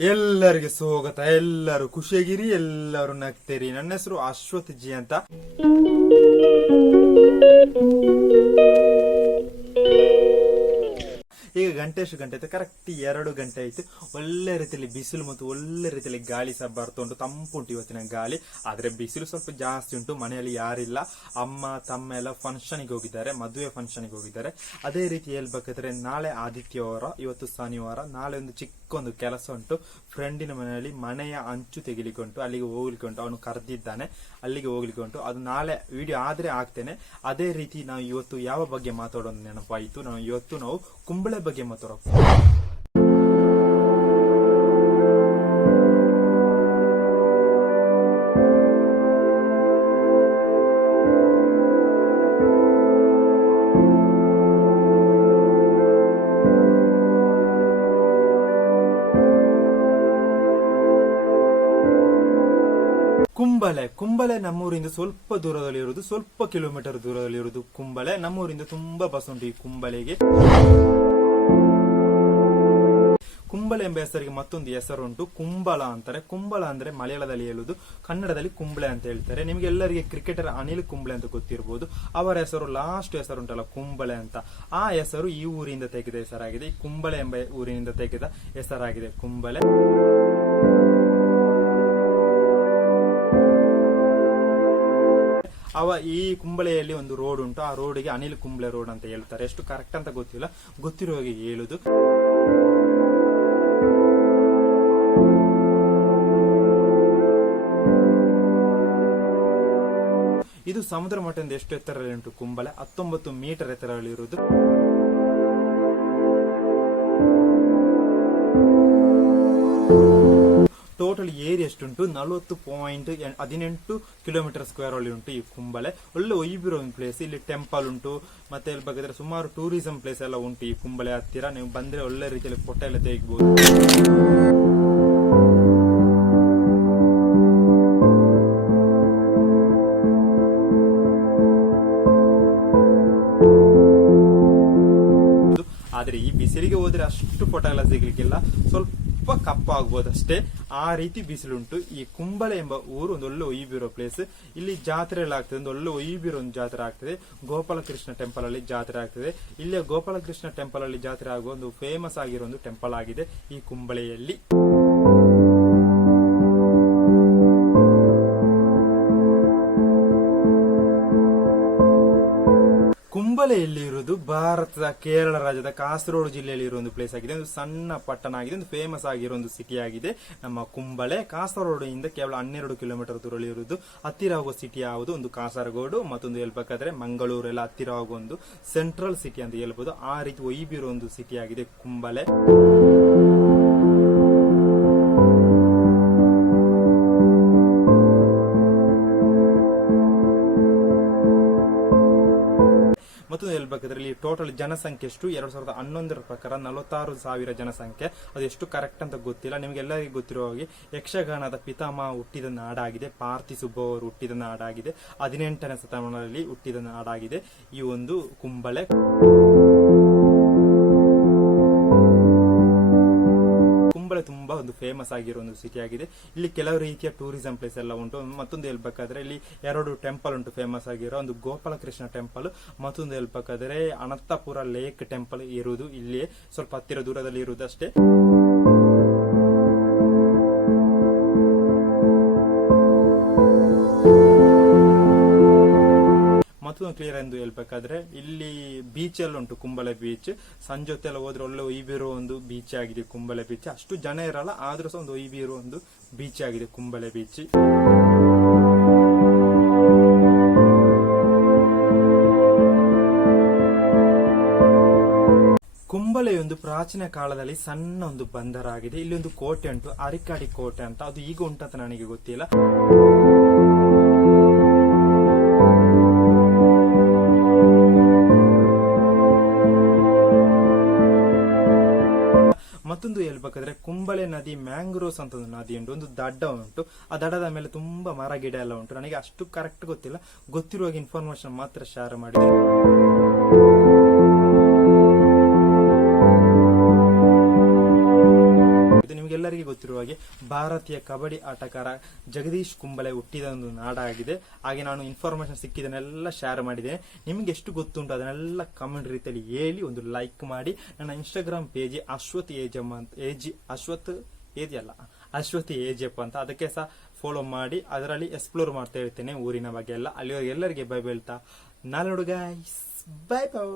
ಎಲ್ಲರಿಗೆ ಸ್ವಾಗತ, ಎಲ್ಲರೂ ಖುಷಿಯಾಗಿರಿ, ಎಲ್ಲರೂ ನಗ್ತೀರಿ. ನನ್ನ ಹೆಸರು ಅಶ್ವಥ್ ಜಿ ಅಂತ. ಈಗ ಗಂಟೆ ಎಷ್ಟು ಗಂಟೆ ಆಯ್ತು? ಕರೆಕ್ಟ್ ಎರಡು ಗಂಟೆ ಆಯ್ತು. ಒಳ್ಳೆ ರೀತಿಯಲ್ಲಿ ಬಿಸಿಲು ಮತ್ತು ಒಳ್ಳೆ ರೀತಿಯಲ್ಲಿ ಗಾಳಿ ಸಹ ಬರ್ತಾ ಉಂಟು. ತಂಪುಂಟು ಇವತ್ತಿನ ಗಾಳಿ. ಆದ್ರೆ ಬಿಸಿಲು ಸ್ವಲ್ಪ ಜಾಸ್ತಿ ಉಂಟು. ಮನೆಯಲ್ಲಿ ಯಾರಿಲ್ಲ. ಅಮ್ಮ, ತಮ್ಮ ಎಲ್ಲ ಫಂಕ್ಷನ್ಗೆ ಹೋಗಿದ್ದಾರೆ. ಮದುವೆ ಫಂಕ್ಷನ್ಗೆ ಹೋಗಿದ್ದಾರೆ. ಅದೇ ರೀತಿ ಹೇಳ್ಬೇಕಾದ್ರೆ ನಾಳೆ ಆದಿತ್ಯವಾರ, ಇವತ್ತು ಶನಿವಾರ, ನಾಳೆ ಒಂದು ಚಿಕ್ಕ ಒಂದು ಕೆಲಸ ಉಂಟು. ಫ್ರೆಂಡಿನ ಮನೆಯಲ್ಲಿ ಮನೆಯ ಅಂಚು ತೆಗಿಲಿಕ್ಕೆ ಉಂಟು ಅಲ್ಲಿಗೆ ಹೋಗ್ಲಿಕ್ಕೆ ಉಂಟು ಅವನು ಕರೆದಿದ್ದಾನೆ. ಅಲ್ಲಿಗೆ ಹೋಗ್ಲಿಕ್ಕೆ ಉಂಟು ಅದು ನಾಳೆ ವಿಡಿಯೋ ಆದ್ರೆ ಆಗ್ತೇನೆ. ಅದೇ ರೀತಿ ನಾವು ಇವತ್ತು ಯಾವ ಬಗ್ಗೆ ಮಾತಾಡೋದು ನೆನಪಾಯಿತು? ನಾವು ಇವತ್ತು ನಾವು ಕುಂಬಳೆ ಬಗ್ಗೆ ಮಾತಾಡೋ ಕುಂಬಳೆ ಕುಂಬಳೆ ನಮ್ಮೂರಿಂದ ಸ್ವಲ್ಪ ದೂರದಲ್ಲಿ ಇರುವುದು, ಸ್ವಲ್ಪ ಕಿಲೋಮೀಟರ್ ದೂರದಲ್ಲಿ ಇರುವುದು ಕುಂಬಳೆ. ನಮ್ಮೂರಿಂದ ತುಂಬಾ ಬಸ್ ಉಂಟು ಈ ಕುಂಬಳೆಗೆ. ಕುಂಬಳೆ ಎಂಬ ಹೆಸರಿಗೆ ಮತ್ತೊಂದು ಹೆಸರುಂಟು ಕುಂಬಳ ಅಂತಾರೆ. ಕುಂಬಳ ಅಂದ್ರೆ ಮಲಯಾಳದಲ್ಲಿ ಹೇಳುದು ಕನ್ನಡದಲ್ಲಿ ಕುಂಬಳೆ ಅಂತ ಹೇಳ್ತಾರೆ. ನಿಮ್ಗೆ ಎಲ್ಲರಿಗೆ ಕ್ರಿಕೆಟರ್ ಅನಿಲ್ ಕುಂಬಳೆ ಅಂತ ಗೊತ್ತಿರಬಹುದು ಅವರ ಹೆಸರು ಲಾಸ್ಟ್ ಹೆಸರು ಉಂಟಲ್ಲ, ಕುಂಬಳೆ ಅಂತ. ಆ ಹೆಸರು ಈ ಊರಿಂದ ತೆಗೆದ ಹೆಸರಾಗಿದೆ. ಈ ಕುಂಬಳೆ ಎಂಬ ಊರಿನಿಂದ ತೆಗೆದ ಹೆಸರಾಗಿದೆ ಕುಂಬಳೆ. ಅವ ಈ ಕುಂಬಳೆಯಲ್ಲಿ ಒಂದು ರೋಡ್ ಉಂಟು. ಆ ರೋಡಿಗೆ ಅನಿಲ್ ಕುಂಬಳೆ ರೋಡ್ ಅಂತ ಹೇಳ್ತಾರೆ. ಎಷ್ಟು ಕರೆಕ್ಟ್ ಅಂತ ಗೊತ್ತಿಲ್ಲ. ಗೊತ್ತಿರೋ ಹಾಗೆ ಹೇಳುದು. ಇದು ಸಮುದ್ರ ಮಟ್ಟದಿಂದ ಎಷ್ಟು ಎತ್ತರದಲ್ಲಿ ಉಂಟು ಕುಂಬಳೆ? ಹತ್ತೊಂಬತ್ತು ಮೀಟರ್ ಎತ್ತರದಲ್ಲಿ ಟೋಟಲ್ ಏರಿಯಾ ಎಷ್ಟುಂಟು ನಲವತ್ತು ಪಾಯಿಂಟ್ ಹದಿನೆಂಟು ಕಿಲೋಮೀಟರ್ ಸ್ಕ್ವೇರ್ ಅಲ್ಲಿ ಉಂಟು ಈ ಕುಂಬಳೆ ಒಳ್ಳೆ ಒಯ್ಬಿರೋ ಪ್ಲೇಸ್ ಇಲ್ಲಿ ಟೆಂಪಲ್ ಉಂಟು, ಮತ್ತೆ ಇಲ್ಲಿ ಬಗ್ಗೆ ಸುಮಾರು ಟೂರಿಸಂ ಪ್ಲೇಸ್ ಎಲ್ಲ ಉಂಟು ಈ ಕುಂಬಳೆ ಹತ್ತಿರ. ನೀವು ಬಂದ್ರೆ ಒಳ್ಳೆ ರೀತಿಯಲ್ಲಿ ಫೋಟೋ ಎಲ್ಲ ತೆಗಿಬಹುದು ಆದ್ರೆ ಈ ಬಿಸಿಲಿಗೆ ಹೋದ್ರೆ ಅಷ್ಟು ಫೋಟೋ ಎಲ್ಲ ಸಿಗ್ಲಿಕ್ಕಿಲ್ಲ. ಸ್ವಲ್ಪ ಕಪ್ಪಾಗ್ಬೋದು ಅಷ್ಟೇ ಆ ರೀತಿ ಬಿಸಿಲುಂಟು. ಈ ಕುಂಬಳೆ ಎಂಬ ಊರು ಒಂದು ಒಳ್ಳೆ ಒಯ್ಬಿರೋ ಪ್ಲೇಸ್ ಇಲ್ಲಿ ಜಾತ್ರೆ ಎಲ್ಲ ಆಗ್ತದೆ. ಒಂದು ಒಳ್ಳೆ ಒಯ್ಬಿರೋ ಒಂದು ಜಾತ್ರೆ ಆಗ್ತದೆ. ಗೋಪಾಲಕೃಷ್ಣ ಟೆಂಪಲ್ ಅಲ್ಲಿ ಜಾತ್ರೆ ಆಗ್ತದೆ. ಇಲ್ಲೇ ಗೋಪಾಲಕೃಷ್ಣ ಟೆಂಪಲ್ ಅಲ್ಲಿ ಜಾತ್ರೆ ಆಗುವ ಒಂದು ಫೇಮಸ್ ಆಗಿರೋ ಒಂದು ಟೆಂಪಲ್ ಆಗಿದೆ ಈ ಕುಂಬಳೆಯಲ್ಲಿ. ಭಾರತದ ಕೇರಳ ರಾಜ್ಯದ ಕಾಸರಗೋಡು ಜಿಲ್ಲೆಯಲ್ಲಿ ಇರುವ ಒಂದು ಪ್ಲೇಸ್ ಆಗಿದೆ. ಒಂದು ಸಣ್ಣ ಪಟ್ಟಣ ಆಗಿದೆ ಒಂದು ಫೇಮಸ್ ಆಗಿರೋ ಒಂದು ಸಿಟಿ ಆಗಿದೆ. ನಮ್ಮ ಕುಂಬಳೆ, ಕಾಸರಗೋಡಿನಿಂದ ಕೇವಲ ಹನ್ನೆರಡು ಕಿಲೋಮೀಟರ್ ದೂರದಲ್ಲಿ ಇರುವುದು ಹತ್ತಿರ ಆಗುವ ಸಿಟಿ ಯಾವುದು ಒಂದು ಕಾಸರಗೋಡು ಮತ್ತೊಂದು ಹೇಳ್ಬೇಕಾದ್ರೆ ಮಂಗಳೂರು ಎಲ್ಲ ಹತ್ತಿರ ಆಗುವ ಒಂದು ಸೆಂಟ್ರಲ್ ಸಿಟಿ ಅಂತ ಹೇಳ್ಬೋದು. ಆ ರೀತಿ ಒಯ್ಬಿರೋ ಒಂದು ಸಿಟಿ ಆಗಿದೆ ಕುಂಬಳೆ. ಮತ್ತೊಂದು ಹೇಳ್ಬೇಕಾದ್ರೆ ಇಲ್ಲಿ ಟೋಟಲ್ ಜನಸಂಖ್ಯೆ ಎಷ್ಟು? ಎರಡ್ ಸಾವಿರದ ಹನ್ನೊಂದರ ಪ್ರಕಾರ ನಲವತ್ತಾರು ಸಾವಿರ ಜನಸಂಖ್ಯೆ. ಅದು ಎಷ್ಟು ಕರೆಕ್ಟ್ ಅಂತ ಗೊತ್ತಿಲ್ಲ. ನಿಮಗೆಲ್ಲರಿಗೂ ಗೊತ್ತಿರೋ ಹಾಗೆ ಯಕ್ಷಗಾನದ ಪಿತಾಮಹ ಹುಟ್ಟಿದ ನಾಡಾಗಿದೆ. ಪಾರ್ಥಿ ಸುಬ್ಬ ಅವರು ಹುಟ್ಟಿದ ನಾಡಾಗಿದೆ. ಹದಿನೆಂಟನೇ ಶತಮಾನದಲ್ಲಿ ಹುಟ್ಟಿದ ನಾಡಾಗಿದೆ. ಈ ಒಂದು ಕುಂಬಳೆ. ಕುಂಬಳೆ ತುಂಬಾ ಒಂದು ಫೇಮಸ್ ಆಗಿರೋ ಒಂದು ಸಿಟಿ ಆಗಿದೆ. ಇಲ್ಲಿ ಕೆಲವು ರೀತಿಯ ಟೂರಿಸಂ ಪ್ಲೇಸ್ ಎಲ್ಲ ಉಂಟು. ಮತ್ತೊಂದು ಹೇಳ್ಬೇಕಾದ್ರೆ ಇಲ್ಲಿ ಎರಡು ಟೆಂಪಲ್ ಉಂಟು ಫೇಮಸ್ ಆಗಿರೋ. ಒಂದು ಗೋಪಾಲಕೃಷ್ಣ ಟೆಂಪಲ್ ಮತ್ತೊಂದು ಹೇಳ್ಬೇಕಾದ್ರೆ ಅನಂತಪುರ ಲೇಕ್ ಟೆಂಪಲ್ ಇರುವುದು. ಇಲ್ಲಿಯೇ ಸ್ವಲ್ಪ ಹತ್ತಿರ ದೂರದಲ್ಲಿ ಇರುವುದು ಮತ್ತೊಂದು ಕ್ಲಿಯರ್ ಎಂದು ಹೇಳ್ಬೇಕಾದ್ರೆ, ಇಲ್ಲಿ ಬೀಚ್ ಎಲ್ಲ ಉಂಟು ಕುಂಬಳೆ ಬೀಚ್ ಸಂಜೆ ಹೊತ್ತೆಲ್ಲ ಹೋದ್ರೆ ಒಳ್ಳೆ ಒಯ್ಬಿರೋ ಒಂದು ಬೀಚ್ ಆಗಿದೆ ಕುಂಬಳೆ ಬೀಚ್ ಅಷ್ಟು ಜನ ಇರಲ್ಲ, ಆದ್ರೂ ಸಹ ಒಂದು ಒಯ್ಬಿರೋ ಒಂದು ಬೀಚ್ ಆಗಿದೆ ಕುಂಬಳೆ ಬೀಚ್ ಕುಂಬಳೆ ಒಂದು ಪ್ರಾಚೀನ ಕಾಲದಲ್ಲಿ ಸಣ್ಣ ಒಂದು ಬಂದರ ಆಗಿದೆ ಇಲ್ಲಿ ಒಂದು ಕೋಟೆ ಉಂಟು, ಅರಿಕಾಡಿ ಕೋಟೆ ಅಂತ. ಅದು ಈಗ ಉಂಟಂತ ನನಗೆ ಗೊತ್ತಿಲ್ಲ. ಮತ್ತೊಂದು ಹೇಳ್ಬೇಕಾದ್ರೆ ಕುಂಬಳೆ ನದಿ ಮ್ಯಾಂಗ್ರೋಸ್ ಅಂತ ಒಂದು ನದಿ ಉಂಟು, ಒಂದು ದಡ್ಡ ಉಂಟು. ಆ ದಡದ ಮೇಲೆ ತುಂಬಾ ಮರ, ಗಿಡ ಎಲ್ಲ ಉಂಟು. ನನಗೆ ಅಷ್ಟು ಕರೆಕ್ಟ್ ಗೊತ್ತಿಲ್ಲ. ಗೊತ್ತಿರುವಾಗ ಇನ್ಫಾರ್ಮೇಶನ್ ಮಾತ್ರ ಶೇರ್ ಮಾಡಿದೆ. ಇದು ಗೊತ್ತಿರುವ ಹಾಗೆ ಭಾರತೀಯ ಕಬಡ್ಡಿ ಆಟಗಾರ ಜಗದೀಶ್ ಕುಂಬಳೆ ಹುಟ್ಟಿದ ಒಂದು ನಾಡಾಗಿದೆ. ಹಾಗೆ ನಾನು ಇನ್ಫಾರ್ಮೇಶನ್ ಸಿಕ್ಕಿದನ್ನೆಲ್ಲ ಶೇರ್ ಮಾಡಿದ್ದೇನೆ. ನಿಮ್ಗೆ ಎಷ್ಟು ಗೊತ್ತುಂಟು ಅದನ್ನೆಲ್ಲ ಕಮೆಂಟ್ ರೀತಿಯಲ್ಲಿ ಹೇಳಿ ಒಂದು ಲೈಕ್ ಮಾಡಿ. ನನ್ನ ಇನ್ಸ್ಟಾಗ್ರಾಮ್ ಪೇಜ್ ಅಶ್ವಥ್ ಏಜಮ್ಮ ಅಂತ, ಏಜಿ, ಅಶ್ವಥ್ ಏಜಿ ಅಲ್ಲ ಅಶ್ವತಿ ಏಜಪ್ಪ ಅಂತ. ಅದಕ್ಕೆ ಸಹ ಫಾಲೋ ಮಾಡಿ. ಅದರಲ್ಲಿ ಎಕ್ಸ್ಪ್ಲೋರ್ ಮಾಡ್ತಾ ಇರ್ತೇನೆ ಊರಿನ ಬಗ್ಗೆ ಎಲ್ಲ. ಅಲ್ಲಿ ಎಲ್ಲರಿಗೆ ಬೈ ಬೀಳ್ತಾ ನಾಳೆ ಗಾಯ್ಸ್ ಬೈ ಬೈ